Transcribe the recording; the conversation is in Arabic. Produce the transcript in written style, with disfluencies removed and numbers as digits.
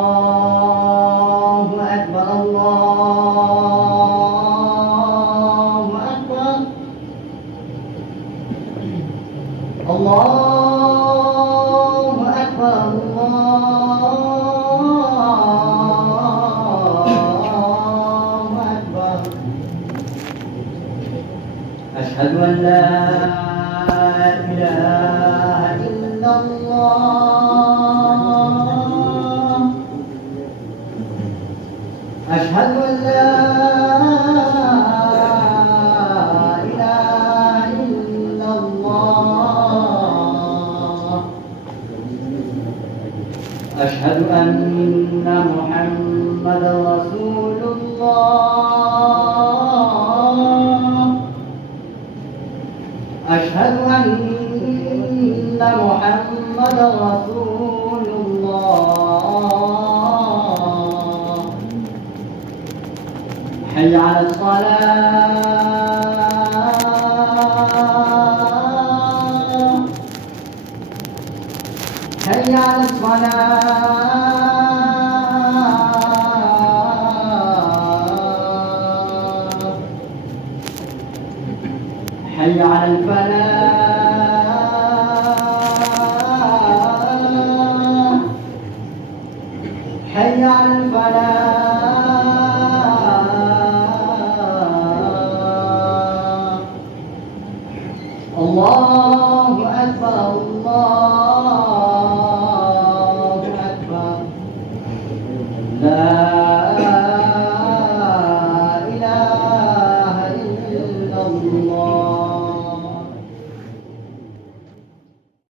الله أكبر الله أكبر الله أكبر الله أكبر أشهد أن لا إله إلا الله أشهد أن لا إله إلا الله أشهد أن محمدا رسول الله أشهد أن محمدا رسول الله حي على الصلاة حي على الصلاة حي على الفلاح